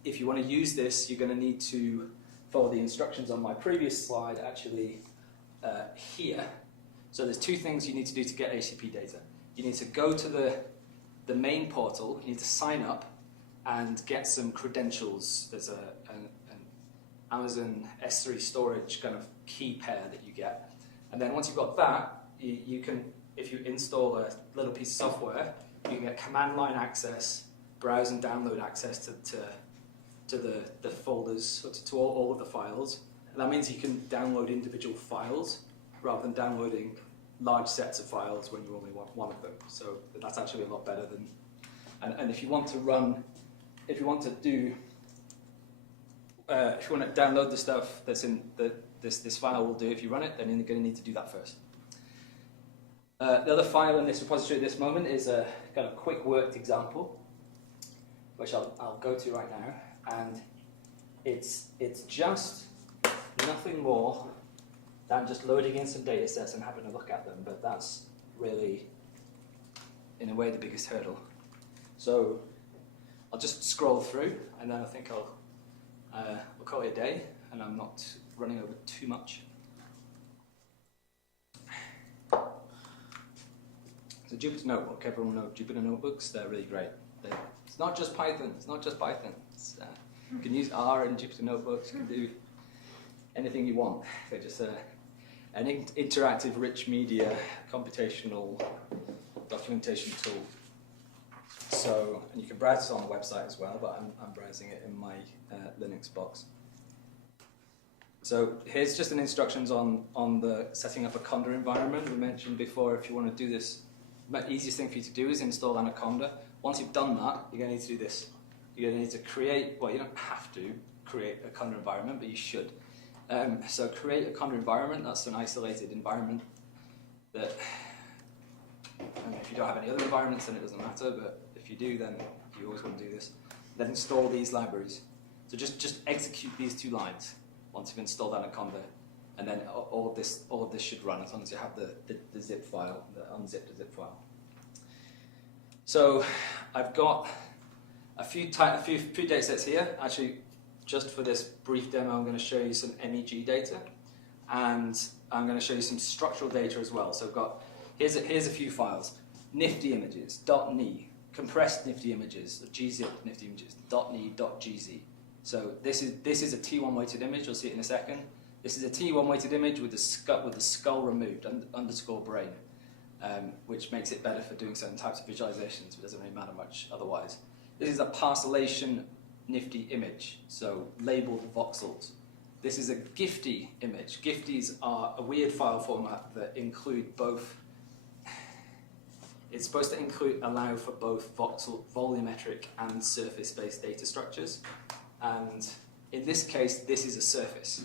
If you want to use this, you're going to need to follow the instructions on my previous slide, actually here. So there's 2 things you need to do to get HCP data. You need to go to the main portal, you need to sign up and get some credentials. There's an Amazon S3 storage kind of key pair that you get. And then once you've got that, you can, if you install a little piece of software, you can get command line access, browse and download access to the folders, to all of the files. And that means you can download individual files rather than downloading large sets of files when you only want one of them. So that's actually a lot better than, and if you want to download the stuff that's in this file will do, if you run it, then you're going to need to do that first. The other file in this repository at this moment is a kind of quick worked example, which I'll go to right now, and it's just nothing more than just loading in some data sets and having a look at them, but that's really, in a way, the biggest hurdle. So I'll just scroll through, and then I think we'll call it a day, and I'm not running over too much. So Jupyter Notebook, everyone knows Jupyter Notebooks, they're really great. It's not just Python, you can use R in Jupyter Notebooks, you can do anything you want. They're just an interactive, rich media computational documentation tool. So, and you can browse this on the website as well, but I'm browsing it in my Linux box. So here's just an instructions on the setting up a Conda environment. We mentioned before, if you want to do this, the easiest thing for you to do is install Anaconda. Once you've done that, you're going to need to do this. You're going to need to create, well, you don't have to create a Conda environment, but you should. So create a Conda environment. That's an isolated environment that, and if you don't have any other environments, then it doesn't matter, but if you do, then you always want to do this. Then install these libraries. So just execute these 2 lines once you've installed Anaconda, and then all of this should run as long as you have the zip file, the unzipped zip file. So I've got a few data sets here. Actually, just for this brief demo, I'm going to show you some MEG data, and I'm going to show you some structural data as well. So I've got here's a few files: nifty images, .ni, compressed nifty images, gzip nifty images, .ni, .gz. So this is a T1 weighted image. You'll see it in a second. This is a T1 weighted image with the skull removed, underscore brain, which makes it better for doing certain types of visualizations, but doesn't really matter much otherwise. This is a parcellation nifty image, so labeled voxels. This is a Gifty image. Gifties are a weird file format that include both. It's supposed to allow for both voxel, volumetric and surface-based data structures. And in this case, this is a surface.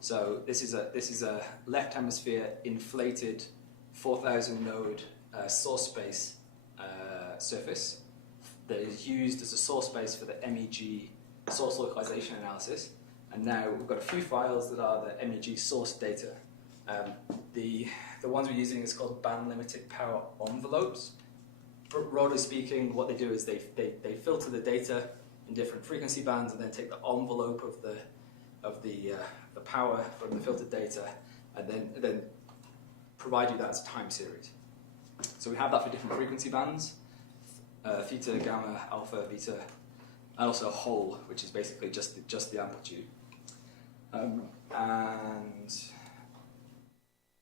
So this is a left hemisphere inflated 4,000 node source space surface that is used as a source space for the MEG source localization analysis. And now we've got a few files that are the MEG source data. The ones we're using is called band limited power envelopes. Broadly speaking, what they do is they filter the data in different frequency bands and then take the envelope of the power from the filtered data and then provide you that as a time series. So we have that for different frequency bands: theta, gamma, alpha, beta, and also whole, which is basically just the amplitude. And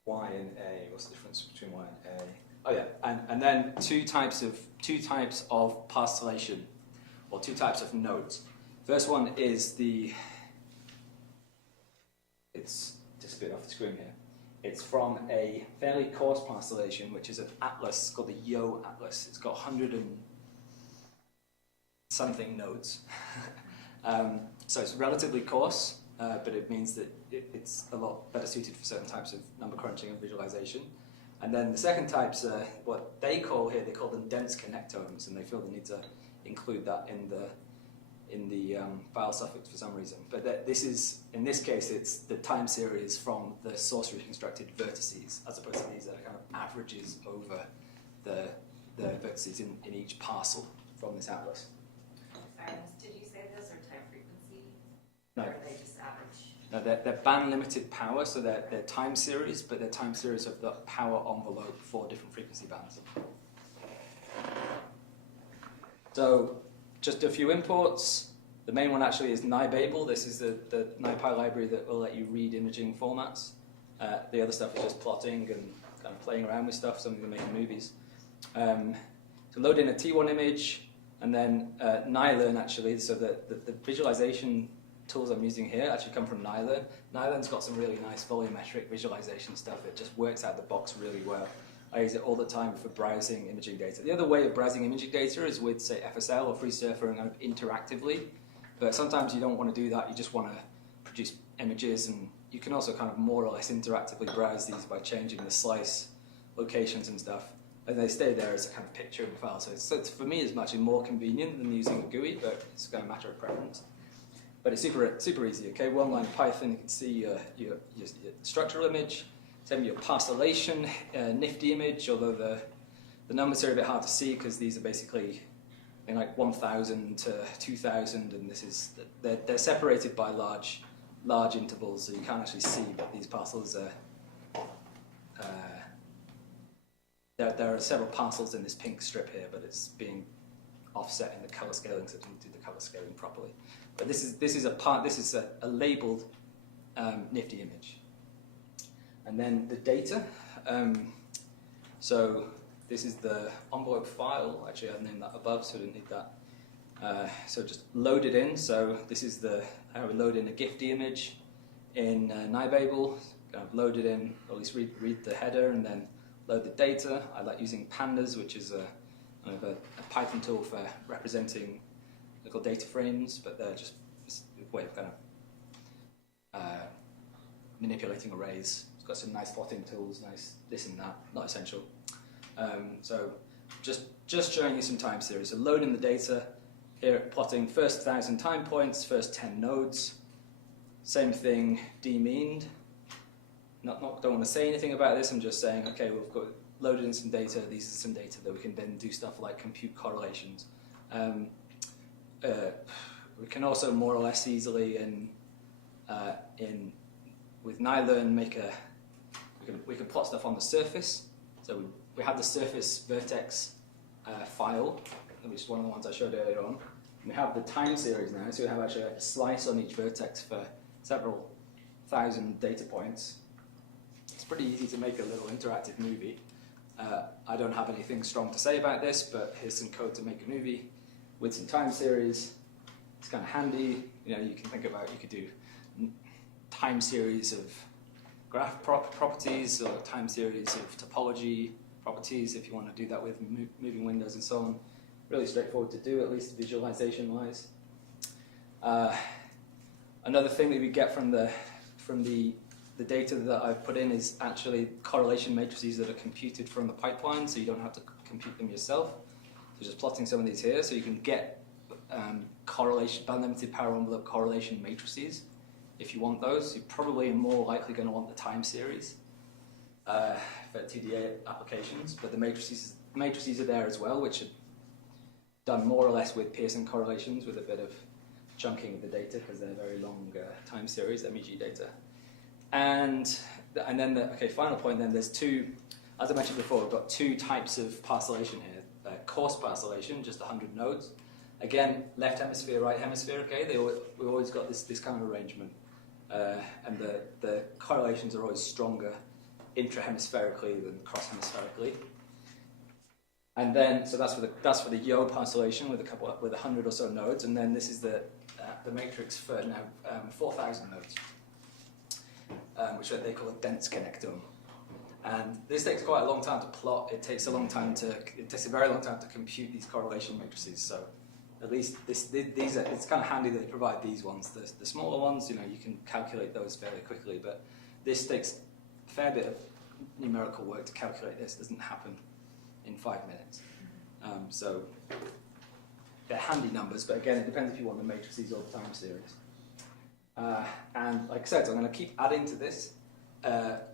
Y and A. What's the difference between Y and A? Oh yeah, and then two types of parcellation, or 2 types of nodes. First one is it's disappeared off the screen here. It's from a fairly coarse parcellation, which is an atlas called the Yo atlas. It's got 100 and something nodes. So it's relatively coarse, but it means that it's a lot better suited for certain types of number crunching and visualization. And then the second types, what they call them dense connectomes, and they feel the need to include that in the file suffix for some reason. But in this case, it's the time series from the source reconstructed vertices, as opposed to these that are kind of averages over the vertices in each parcel from this atlas. Sorry, did you say this or time frequency? No. Or are they just average? No, they're band limited power, so they're time series, but they're time series of the power envelope for different frequency bands. So just a few imports. The main one actually is NiBabel. This is the NiPy library that will let you read imaging formats. The other stuff is just plotting and kind of playing around with stuff, some of them making movies. So load in a T1 image, and then Nilearn actually, so the visualization tools I'm using here actually come from Nilearn. Nilearn's got some really nice volumetric visualization stuff. It just works out the box really well. I use it all the time for browsing imaging data. The other way of browsing imaging data is with, say, FSL or FreeSurfer and kind of interactively. But sometimes you don't want to do that. You just want to produce images, and you can also kind of more or less interactively browse these by changing the slice locations and stuff. And they stay there as a kind of picture in the file. So for me, it's actually more convenient than using a GUI, but it's kind of a matter of preference. But it's super easy. Okay, one line Python, you can see your structural image. Send me your parcellation, nifty image, although the numbers are a bit hard to see because these are basically like 1,000 to 2,000, and they're separated by large intervals, so you can't actually see. But these parcels are there are several parcels in this pink strip here, but it's being offset in the color scaling, so I didn't do the color scaling properly. But this is a labeled nifty image. And then the data. So this is the envelope file. Actually, I've named that above, so I didn't need that. So just load it in. So this is how we load in a Gifty image in Nibable. Kind of load it in, or at least read the header, and then load the data. I like using pandas, which is a Python tool for representing little data frames, but they're just a way of kind of manipulating arrays. It's got some nice plotting tools, nice this and that, not essential. So just showing you some time series. So loading the data, here plotting first 1,000 time points, first 10 nodes. Same thing, demeaned. Don't want to say anything about this, I'm just saying, okay, we've got loaded in some data, these are some data that we can then do stuff like compute correlations. We can also more or less easily with Nylearn we can plot stuff on the surface. So we have the surface vertex file, which is one of the ones I showed earlier on. We have the time series now, so we have actually a slice on each vertex for several thousand data points. It's pretty easy to make a little interactive movie. I don't have anything strong to say about this, but here's some code to make a movie with some time series. It's kind of handy. You can think about, you could do time series of graph properties or time series of topology properties if you want to do that with moving windows and so on. Really straightforward to do, at least visualization-wise. Another thing that we get from the data that I've put in is actually correlation matrices that are computed from the pipeline, so you don't have to compute them yourself. So just plotting some of these here, so you can get correlation, bandlimited power envelope correlation matrices. If you want those, you're probably more likely going to want the time series for TDA applications, but the matrices are there as well, which are done more or less with Pearson correlations with a bit of chunking of the data because they're very long time series MEG data. And then the final point. Then there's two, as I mentioned before, we've got two types of parcellation here. Coarse parcellation, just 100 nodes. Again, left hemisphere, right hemisphere. Okay, we've always got this kind of arrangement, and the correlations are always stronger intra-hemispherically than cross-hemispherically. And then, so that's for the Yo parcellation with 100 or so nodes, and then this is the matrix for now 4,000 nodes, which they call a dense connectome. And this takes quite a long time to plot. It takes a very long time to compute these correlation matrices. So at least these are, it's kind of handy that they provide these ones. The smaller ones, you can calculate those fairly quickly, but this takes a fair bit of numerical work to calculate this. It doesn't happen in 5 minutes. So they're handy numbers, but again, it depends if you want the matrices or the time series. And like I said, I'm going to keep adding to this.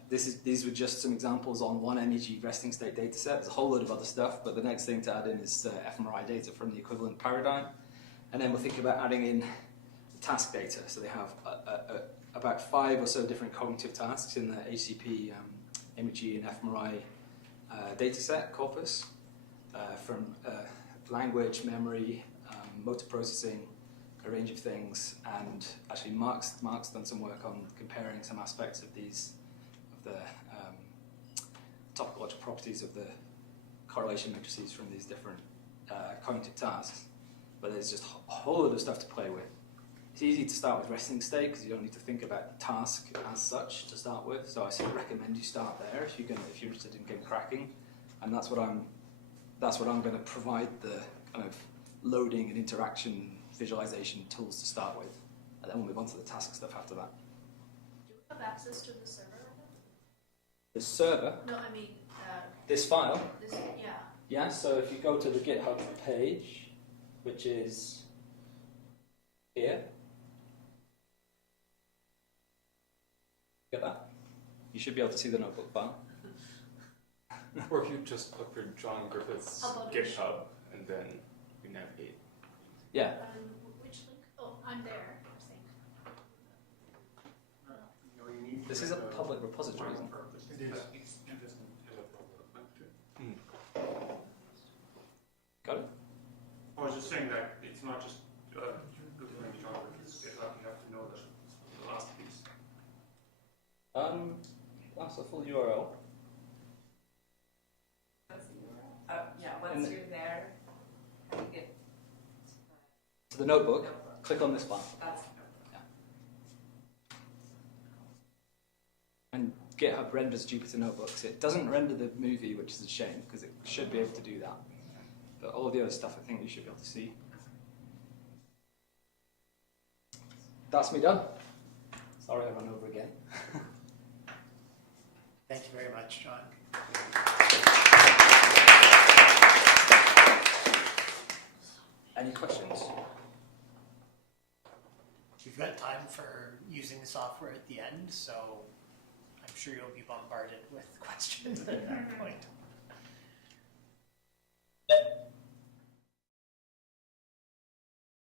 These were just some examples on one MEG resting state data set. There's a whole load of other stuff, but the next thing to add in is fMRI data from the equivalent paradigm. And then we'll think about adding in task data. So they have about 5 or so different cognitive tasks in the HCP, MEG, and fMRI data set corpus from language, memory, motor processing, a range of things, and actually Mark's done some work on comparing some aspects of the topological properties of the correlation matrices from these different cognitive tasks. But there's just a whole lot of stuff to play with. It's easy to start with resting state because you don't need to think about the task as such to start with. So I sort of recommend you start there if you're interested in game cracking, and that's what I'm going to provide the kind of loading and interaction visualization tools to start with, and then we'll move on to the task stuff after that. Do we have access to the server right now? The server? No, I mean, this file? yeah. Yeah, so if you go to the GitHub page, which is here, get that? You should be able to see the notebook file. Or if you just look for John Griffiths' GitHub and then you navigate. Yeah. Which link? Oh, I'm there. This is a public repository, isn't it? It is. Got it? I was just saying that it's not just looking at the John Griffiths GitHub, you have to know the last piece. pass a full URL. Yeah, once you're there, how do you get To the notebook, notebook? click on this one. That's the notebook. And GitHub renders Jupyter Notebooks. It doesn't render the movie, which is a shame, because it should be able to do that. But all of the other stuff, I think you should be able to see. That's me done. Sorry I ran over again. Thank you very much, John. Any questions? We've got time for using the software at the end, so I'm sure you'll be bombarded with questions at that point.